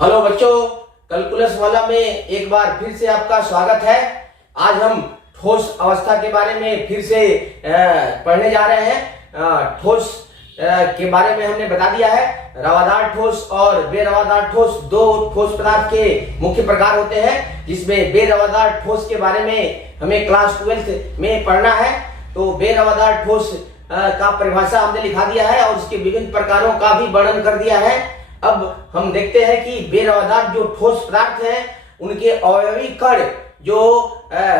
Hello बच्चों, calculus वाला में एक बार फिर से आपका स्वागत है। आज हम ठोस अवस्था के बारे में फिर से पढ़ने जा रहे हैं। ठोस के बारे में हमने बता दिया है। रवादार ठोस और बेरवादार ठोस दो ठोस पदार्थ के मुख्य प्रकार होते हैं, जिसमें बेरवादार ठोस के बारे में हमें क्लास 12th में पढ़ना है। तो बेरवादार ठोस का परिभाषा हमने लिखा दिया है और उसके विभिन्न प्रकारों का भी वर्णन कर दिया है। अब हम देखते हैं कि बेरवादार जो ठोस पदार्थ हैं, उनके अवयवी कण जो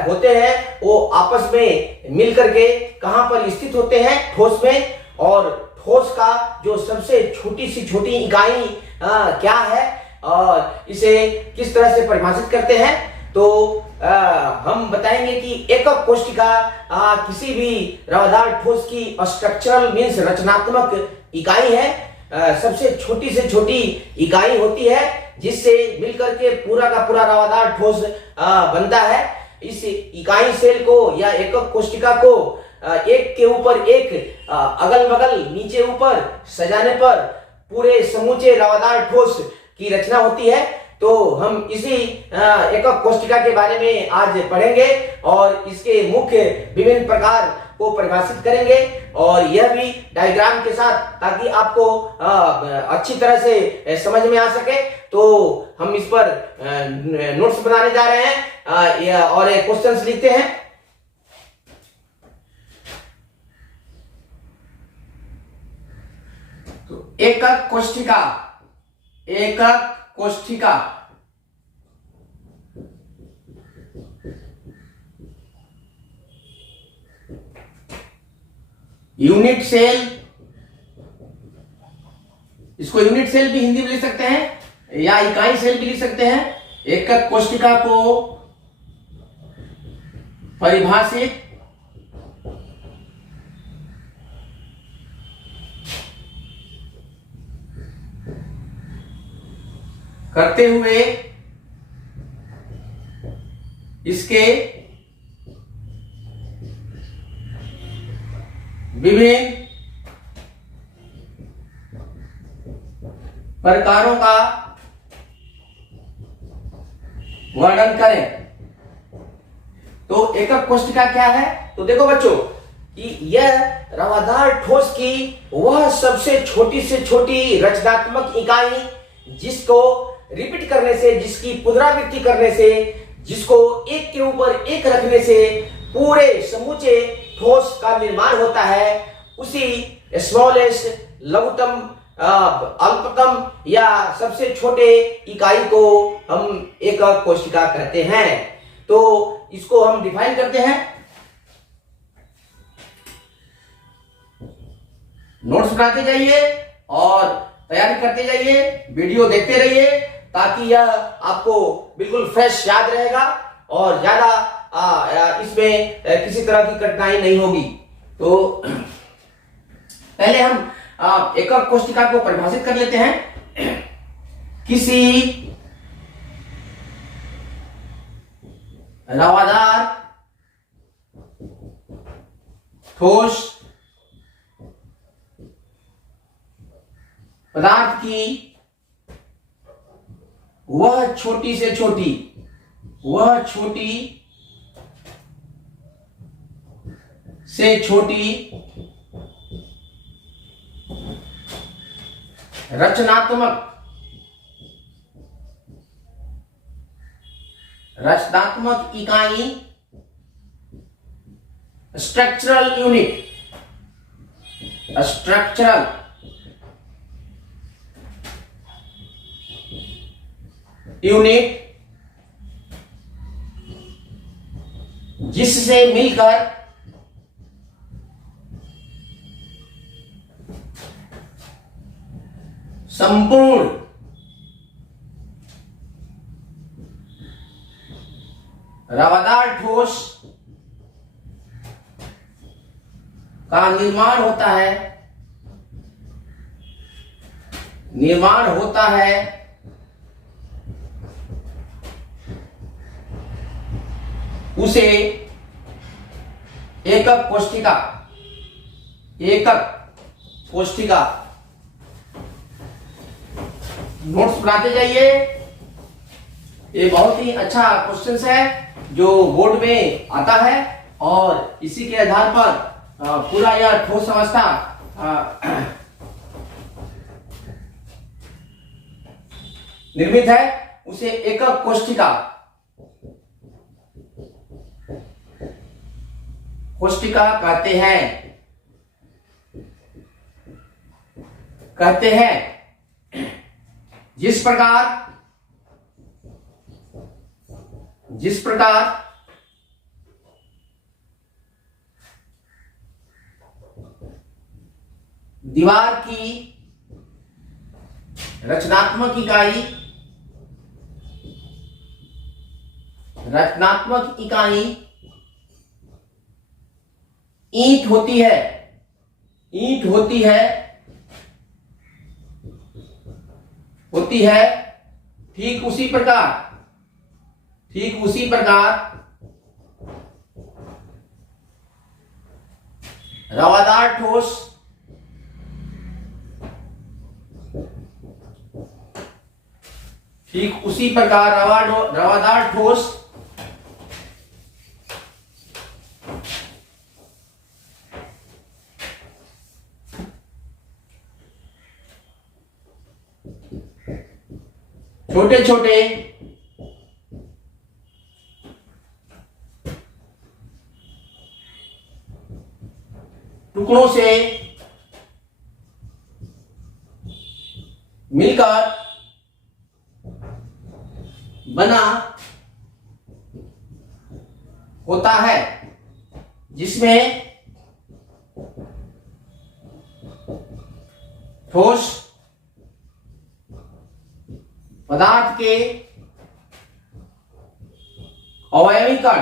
होते हैं वो आपस में मिलकर के कहां पर स्थित होते हैं, ठोस में। और ठोस का जो सबसे छोटी सी छोटी इकाई क्या है और इसे किस तरह से परिभाषित करते हैं, तो हम बताएंगे कि एकक कोशिका किसी भी रवादार ठोस की स्ट्रक्चरल मीन्स रचनात्मक इकाई है। सबसे छोटी से छोटी इकाई होती है जिससे मिलकर के पूरा का पूरा रवादार ठोस बनता है। इस इकाई सेल को या एकक कोशिका को एक के ऊपर एक अगल बगल नीचे ऊपर सजाने पर पूरे समूचे रवादार ठोस की रचना होती है। तो हम इसी एकक कोशिका के बारे में आज पढ़ेंगे और इसके मुख्य विभिन्न प्रकार को परिभाषित करेंगे, और यह भी डायग्राम के साथ, ताकि आपको अच्छी तरह से समझ में आ सके। तो हम इस पर नोट्स बनाने जा रहे हैं और क्वेश्चंस लिखते हैं। तो एकक कोशिका, एकक कोशिका यूनिट सेल, इसको यूनिट सेल भी हिंदी में लिख सकते हैं या इकाई सेल भी लिख सकते हैं। एकक कोशिका को परिभाषित करते हुए इसके विभिन्न प्रकारों का वर्णन करें। तो एकक कोशिका क्या है? तो देखो बच्चों कि यह रवादार ठोस की वह सबसे छोटी से छोटी रचनात्मक इकाई जिसको रिपीट करने से, जिसकी पुनरावृत्ति करने से, जिसको एक के ऊपर एक रखने से पूरे समूचे ठोस का निर्माण होता है, उसी स्मॉलेस्ट, लघुतम, अल्पतम या सबसे छोटे इकाई को हम एकक कोशिका कहते हैं। तो इसको हम डिफाइन करते हैं। नोट्स बनाते जाइए और तैयारी करते जाइए, वीडियो देखते रहिए, ताकि यह आपको बिल्कुल फ्रेश याद रहेगा और ज्यादा इसमें किसी तरह की कठिनाई नहीं होगी। तो पहले हम एकक कोशिका को परिभाषित कर लेते हैं। किसी रवादार ठोस पदार्थ की वह छोटी से छोटी, वह छोटी से छोटी रचनात्मक इकाई, स्ट्रक्चरल यूनिट, स्ट्रक्चरल यूनिट जिससे मिलकर संपूर्ण रवादार ठोस का निर्माण होता है, उसे एकक कोशिका नोट्स बनाते जाइए। ये बहुत ही अच्छा क्वेश्चन है जो बोर्ड में आता है और इसी के आधार पर पूरा यह ठोस अवस्था निर्मित है। उसे एकक कोष्ठिका कहते हैं। जिस प्रकार दीवार की रचनात्मक इकाई ईंट होती है, ठीक उसी प्रकार रवादार ठोस रवादार ठोस छोटे टुकड़ों से मिलकर बना होता है, जिसमें ठोस पदार्थ के अवयवी कण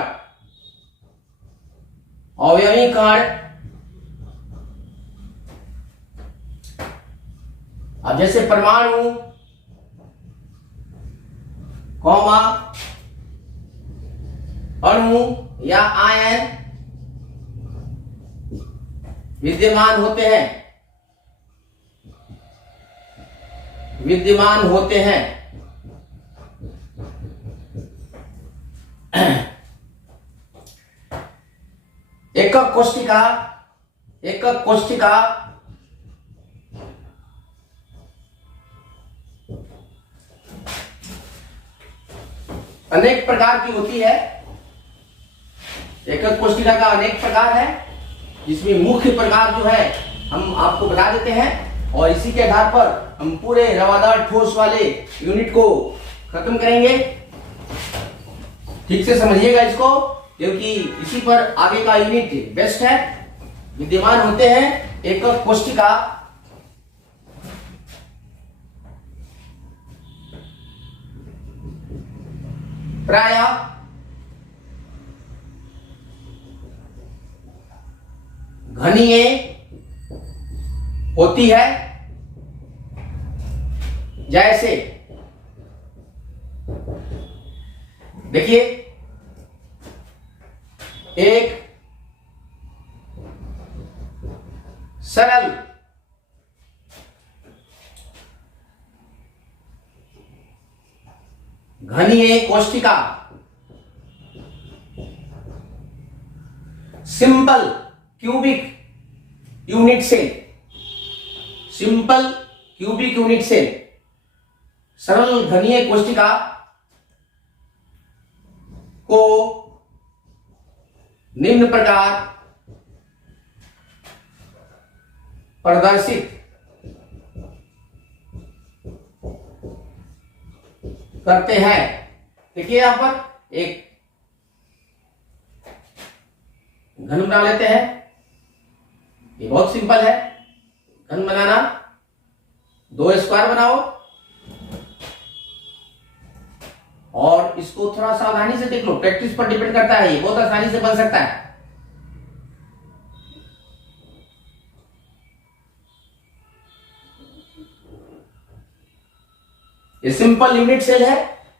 अब जैसे परमाणु, अणु या आयन विद्यमान होते हैं। एकक कोष्ठिका अनेक प्रकार की होती है। एकक कोष्ठिका का अनेक प्रकार है, जिसमें मुख्य प्रकार जो है हम आपको बता देते हैं और इसी के आधार पर हम पूरे रवादार ठोस वाले यूनिट को खत्म करेंगे। ठीक से समझिएगा इसको, क्योंकि इसी पर आगे का यूनिट बेस्ट है। विद्यमान होते हैं एकक कोष्ठिका प्रायः घनीय होती है, जैसे देखिए एक सरल घनीय कोष्ठिका सिंपल क्यूबिक यूनिट से सरल घनीय कोष्ठिका को निम्न प्रकार प्रदर्शित करते हैं। देखिए यहां पर एक घन बना लेते हैं। ये बहुत सिंपल है घन बनाना। 2 स्क्वायर बनाओ और इसको थोड़ा सावधानी से देख लो, प्रैक्टिस पर डिपेंड करता है। ये बहुत आसानी से बन सकता है। ये सिंपल यूनिट सेल है।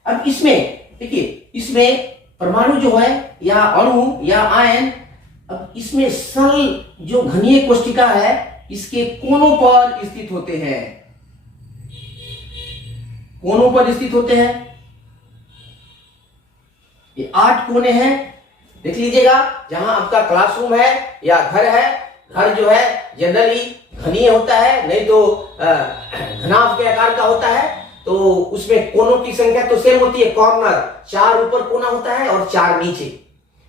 अब इसमें देखिए, इसमें परमाणु जो है या अणु या आयन, अब इसमें सरल जो घनीय कोष्ठिका है इसके कोनों पर स्थित होते हैं। कोनों पर स्थित होते हैं। ये 8 कोने हैं, देख लीजिएगा। जहां आपका क्लासरूम है या घर है, घर जो है जनरली घनीय होता है, नहीं तो घनाभ के आकार का होता है, तो उसमें कोनों की संख्या तो सेम होती है। कॉर्नर 4 ऊपर कोना होता है और 4 नीचे।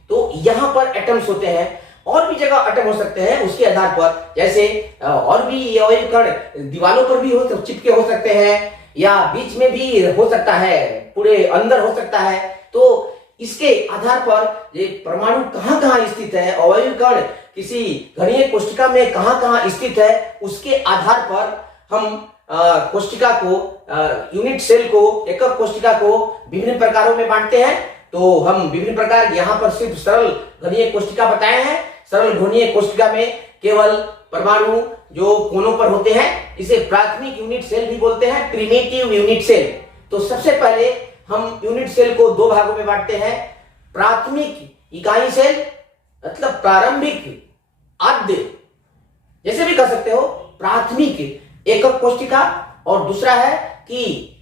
तो यहां पर एटम्स होते हैं। और भी जगह एटम हो सकते हैं उसके आधार पर, जैसे और भी अवयव कण दीवारों पर भी हो चिपके हो सकते हैं, या बीच में भी हो सकता है, पूरे अंदर हो सकता है। तो इसके आधार पर ये परमाणु कहां कहां स्थित है, अवयव कण किसी घनीय कोशिका में कहां कहां स्थित है, उसके आधार पर हम कोशिका को, यूनिट सेल को, एकक कोशिका को विभिन्न प्रकारों में बांटते हैं। तो हम विभिन्न प्रकार, यहां पर सिर्फ सरल घनीय कोशिका बताए हैं। सरल घनीय कोशिका में केवल परमाणु जो कोनों पर होते हैं, इसे प्राथमिक यूनिट सेल भी बोलते हैं, प्रिमिटिव यूनिट सेल। तो सबसे पहले हम यूनिट सेल को 2 भागों में बांटते हैं। प्राथमिक इकाई सेल, मतलब प्रारंभिक, आद्य, जैसे भी कह सकते हो, प्राथमिक एकक कोशिका, और दूसरा है कि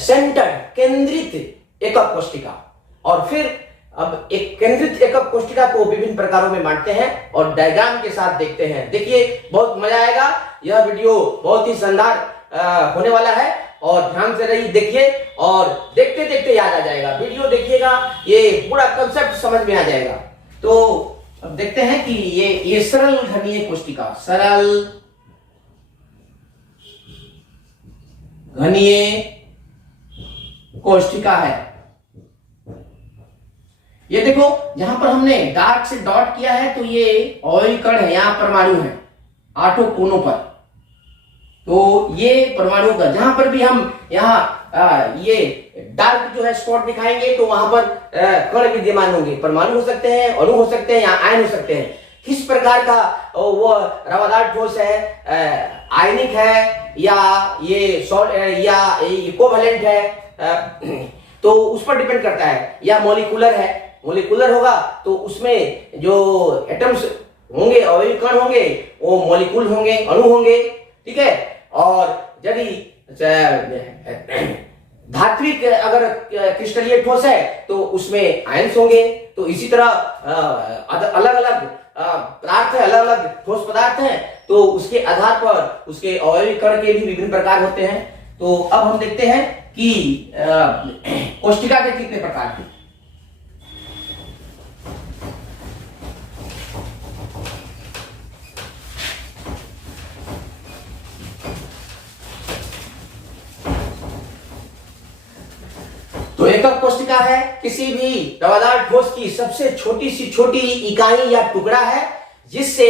सेंटर, केंद्रित एकक कोशिका। और फिर अब एक केंद्रित एकक कोशिका को विभिन्न प्रकारों में बांटते हैं और डायग्राम के साथ देखते हैं। देखिए, बहुत मजा आएगा। यह वीडियो बहुत ही शानदार होने वाला है, और ध्यान से रही देखिए, और देखते देखते याद आ जाएगा। वीडियो देखिएगा, ये पूरा कंसेप्ट समझ में आ जाएगा। तो अब देखते हैं कि ये सरल घनीय कोशिका, सरल घनीय कोशिका है। ये देखो, जहां पर हमने डार्क से डॉट किया है, तो ये अवयवी कण है, यहां परमाणु है 8 कोनों पर। तो ये परमाणु का, जहां पर भी हम यहाँ ये डार्क जो है स्पॉट दिखाएंगे, तो वहां पर कण विद्यमान होंगे। परमाणु हो सकते हैं, अणु हो सकते हैं, या आयन हो सकते हैं। किस प्रकार का वो रवादार ठोस है, आयनिक है, या ये सॉल्ट, या कोवैलेंट है, तो उस पर डिपेंड करता है। या मॉलिक्यूलर है, मॉलिक्यूलर होगा तो उसमें जो एटम्स होंगे, अवयवी कण होंगे, वो मॉलिक्यूल होंगे, अणु होंगे, ठीक है। और यदि धात्विक अगर क्रिस्टलीय ठोस है, तो उसमें आयंस होंगे। तो इसी तरह अलग अलग पदार्थ है, अलग अलग ठोस पदार्थ है, तो उसके आधार पर उसके अवयवी कण के भी विभिन्न प्रकार होते हैं। तो अब हम देखते हैं कि कोशिका के कितने प्रकार हैं। तो एकक कोशिका है किसी भी रवादार ठोस की सबसे छोटी सी छोटी इकाई या टुकड़ा है, जिससे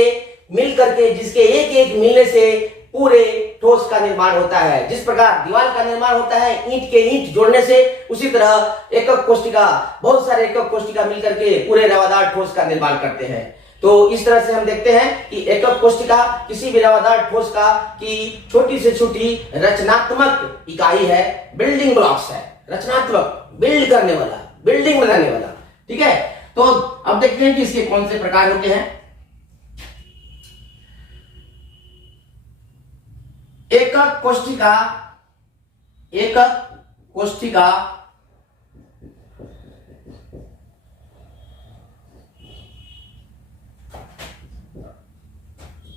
मिल करके, जिसके एक एक मिलने से पूरे ठोस का निर्माण होता है। जिस प्रकार दीवार का निर्माण होता है ईंट के ईंट जोड़ने से, उसी तरह एकक कोशिका, बहुत सारे एकक कोशिका मिलकर के पूरे रवादार ठोस का निर्माण करते हैं। तो इस तरह से हम देखते हैं कि एकक कोशिका किसी भी रवादार ठोस का की छोटी से छोटी रचनात्मक इकाई है, बिल्डिंग ब्लॉक्स है, रचनात्मक, बिल्ड करने वाला, बिल्डिंग बनाने वाला, ठीक है। तो अब देखते हैं कि इसके कौन से प्रकार होते हैं। एकक कोशिका, एकक कोशिका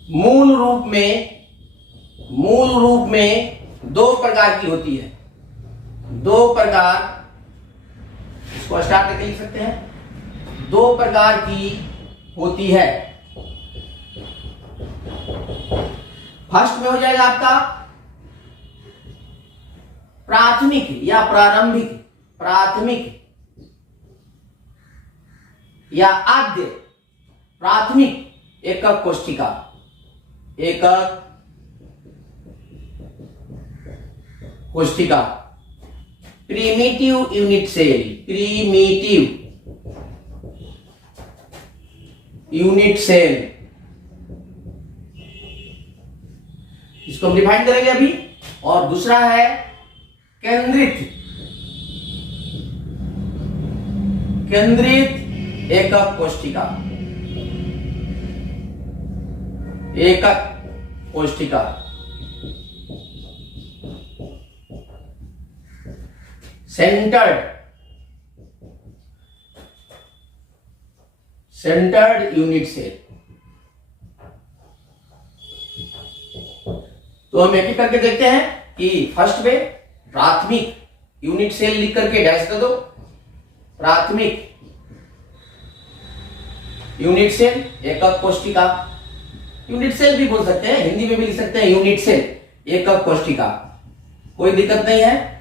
मूल रूप में 2 प्रकार की होती है। 2 प्रकार, इसको स्टार्ट करके लिख सकते हैं, 2 प्रकार की होती है। फर्स्ट में हो जाएगा आपका प्राथमिक या प्रारंभिक, प्राथमिक या आद्य प्राथमिक एकक कोशिका, एकक कोशिका, primitive unit cell, primitive unit cell, इसको हम डिफाइन करेंगे अभी। और दूसरा है केंद्रित, केंद्रित एकक कोशिका, एकक कोशिका। Centred unit cell. तो हम एक एक करके देखते हैं कि फर्स्ट में प्राथमिक यूनिट सेल लिख करके डैश कर दो। प्राथमिक यूनिट सेल एकक कोशिका, यूनिट सेल भी बोल सकते हैं, हिंदी में भी लिख सकते हैं यूनिट सेल एकक कोशिका, कोई दिक्कत नहीं है।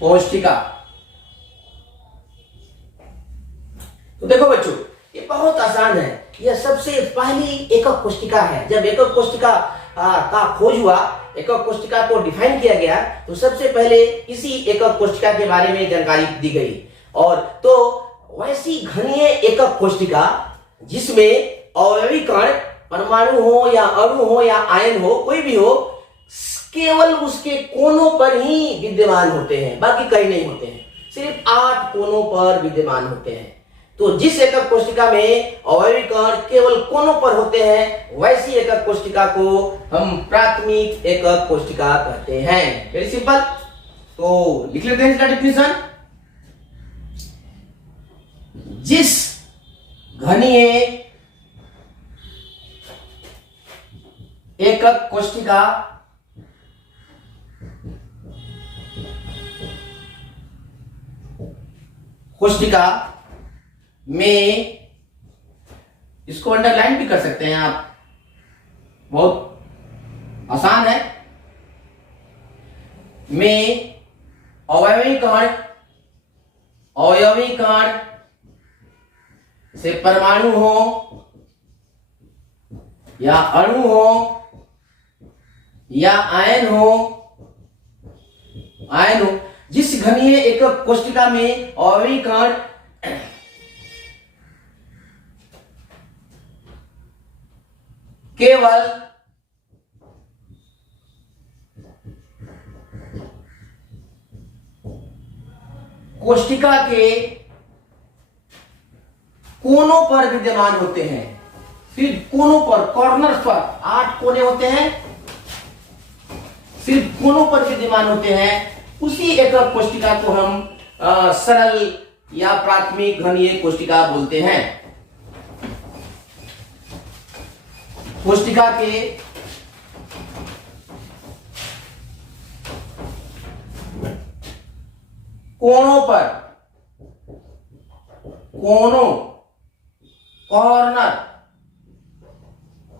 कोशिका, तो देखो बच्चों ये बहुत आसान है। यह सबसे पहली एकक कोशिका है। जब एकक कोशिका का खोज हुआ, एकक कोशिका को डिफाइन किया गया, तो सबसे पहले इसी एकक कोशिका के बारे में जानकारी दी गई। और तो वैसी घनीय एकक कोशिका जिसमें अवयवी कण, परमाणु हो या अणु हो या आयन हो, कोई भी हो, केवल उसके कोनों पर ही विद्यमान होते हैं, बाकी कहीं नहीं होते हैं। सिर्फ 8 कोनों पर विद्यमान होते हैं। तो जिस एकक कोशिका में अवयवी कण केवल कोनों पर होते हैं, वैसी एकक कोशिका को हम प्राथमिक एकक कोशिका कहते हैं। Very simple. तो लिख लेते हैं इसका डेफिनेशन। जिस घनीय एकक कोशिका में, इसको अंडरलाइन भी कर सकते हैं आप, बहुत आसान है, में अवयवी कण से परमाणु हो या अणु हो या आयन हो, जिस घनीय एकक कोशिका में अवयवी कण केवल कोशिका के कोनों पर विद्यमान होते हैं, सिर्फ कोनों पर, कॉर्नर्स पर, 8 कोने होते हैं, सिर्फ कोनों पर विद्यमान होते हैं, उसी एकक कोशिका को हम सरल या प्राथमिक घनीय कोशिका बोलते हैं। कोशिका के कोनों पर,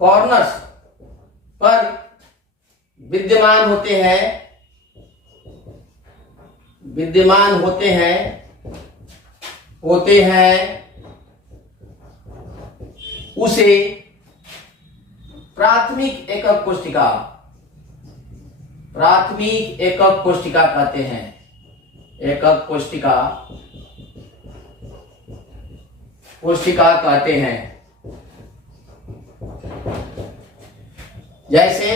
कॉर्नर्स पर विद्यमान होते हैं उसे प्राथमिक एकक कोशिका कहते हैं। एकक कोशिका कहते हैं। जैसे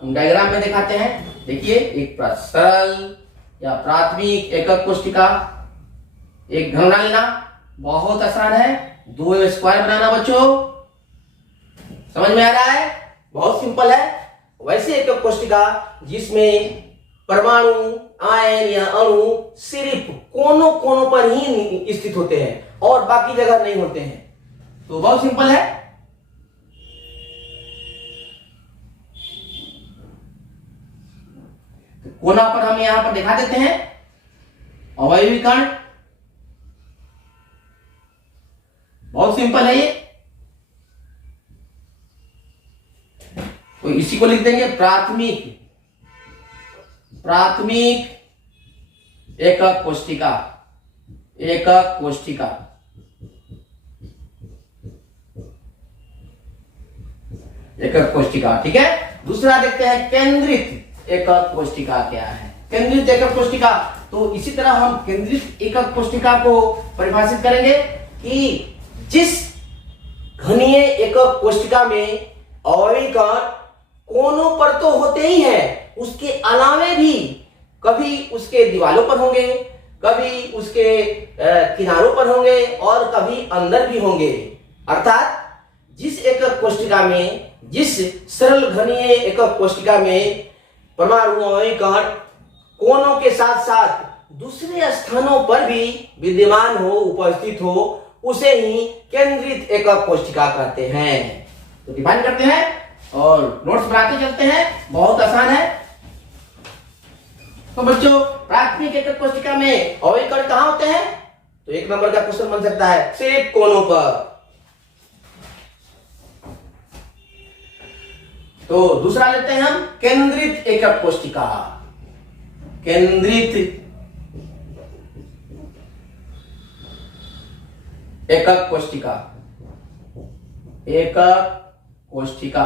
हम डायग्राम में दिखाते हैं, देखिए एक सरल या प्राथमिक एकक कोशिका, एक घन बना लेना, बहुत आसान है। 2 स्क्वायर बनाना बच्चों, समझ में आ रहा है, बहुत सिंपल है। वैसे एकक कोशिका जिसमें परमाणु, आयन या अणु सिर्फ कोनों पर ही स्थित होते हैं और बाकी जगह नहीं होते हैं, तो बहुत सिंपल है। कोना पर हम यहां पर दिखा देते हैं अवयवी कण, बहुत सिंपल है ये। तो इसी को लिख देंगे प्राथमिक एकक कोशिका। ठीक है। दूसरा देखते हैं केंद्रित एकक कोशिका क्या है। केंद्रित एकक कोशिका, तो इसी तरह हम केंद्रित एकक कोशिका को परिभाषित करेंगे कि जिस घनीय एकक कोशिका में अवयवी कण कोनों पर तो होते ही हैं, उसके अलावे भी कभी उसके दीवारों पर होंगे, कभी उसके किनारों पर होंगे और कभी अंदर भी होंगे। अर्थात जिस एकक कोशिका में, जिस सरल घनीय एकक कोशिका में परमाणु अवयवी कण कोनों के साथ साथ दूसरे स्थानों पर भी विद्यमान हो, उपस्थित हो, उसे ही केंद्रित एकक कोशिका कहते हैं। तो डिफाइन करते हैं और नोट्स बनाते चलते हैं, बहुत आसान है। तो बच्चों, प्राथमिक एकक कोशिका में अवयवी कण कहां होते हैं? तो 1 नंबर का क्वेश्चन बन सकता है, सिर्फ कोनों पर। तो दूसरा लेते हैं हम, केंद्रित एकक कोशिका। केंद्रित एकक कोशिका, एकक कोशिका।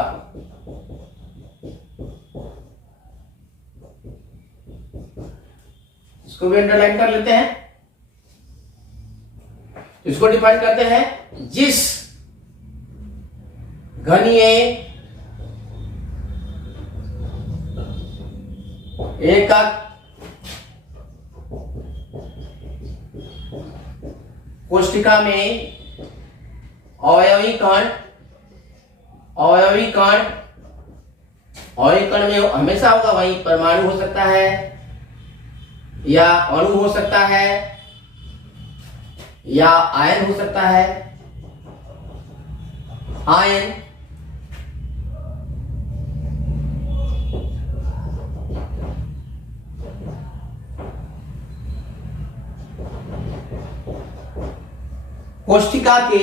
इसको भी अंडरलाइन कर लेते हैं। इसको डिफाइन करते हैं, जिस घनीय एकक कोशिका में अवयवी कण में हमेशा होगा वही परमाणु हो सकता है या अणु हो सकता है या आयन हो सकता है। आयन कोशिका के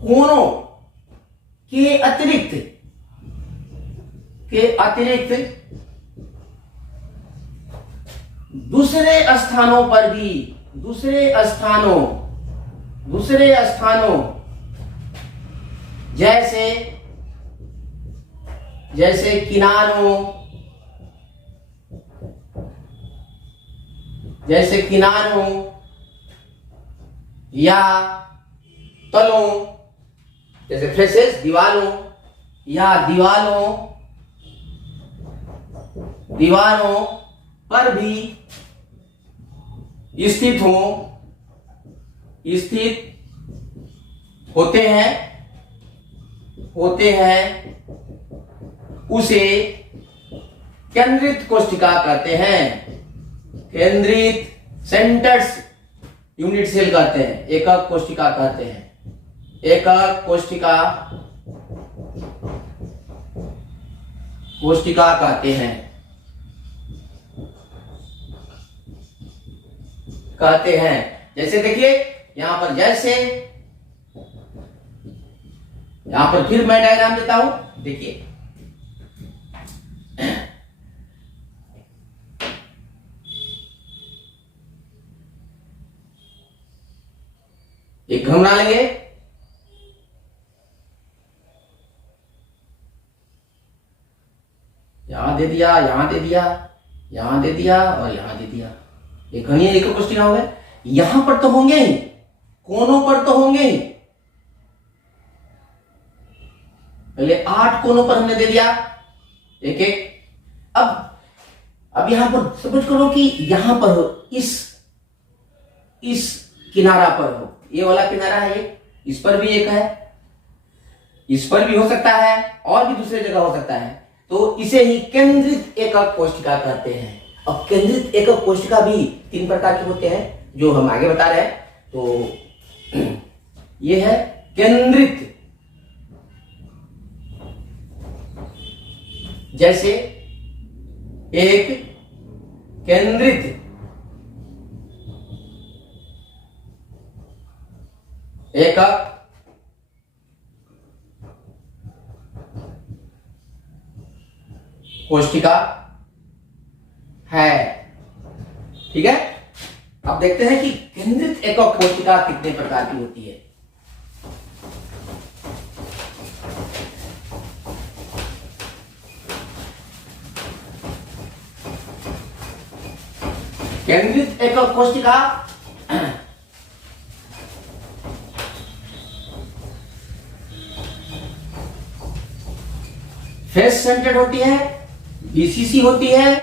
कोनों के अतिरिक्त दूसरे स्थानों जैसे किनारों या तलों, जैसे फेसेस दीवारों या दीवारों पर भी स्थित होते हैं, उसे केंद्रित कोशिका कहते हैं। केंद्रित सेंटर्स यूनिट सेल कहते हैं, एकक कोशिका कहते हैं। एकक कोशिका कहते हैं। जैसे देखिए यहां पर फिर मैं डायग्राम देता हूं, देखिए। एक घन बना लेंगे, यहां दे दिया, यहां दे दिया, यहां दे दिया और यहां दे दिया। एक घनीय एकक कोशिका हो गए। यहां पर तो होंगे ही, कोनों पर तो होंगे ही। पहले 8 कोनों पर हमने दे दिया एक एक। अब यहां पर सपोज करो कि यहां पर हो, इस किनारा पर हो, ये वाला किनारा है, इस पर भी एक है, इस पर भी हो सकता है और भी दूसरी जगह हो सकता है। तो इसे ही केंद्रित एकक कोशिका कहते हैं। अब केंद्रित एकक कोशिका भी 3 प्रकार के होते हैं, जो हम आगे बता रहे हैं। तो ये है केंद्रित, जैसे एक केंद्रित एकक कोशिका है। ठीक है, अब देखते हैं कि केंद्रित एकक कोशिका कितने प्रकार की होती है। केंद्रित एकक कोशिका फेस सेंटर्ड होती है, बीसीसी होती है,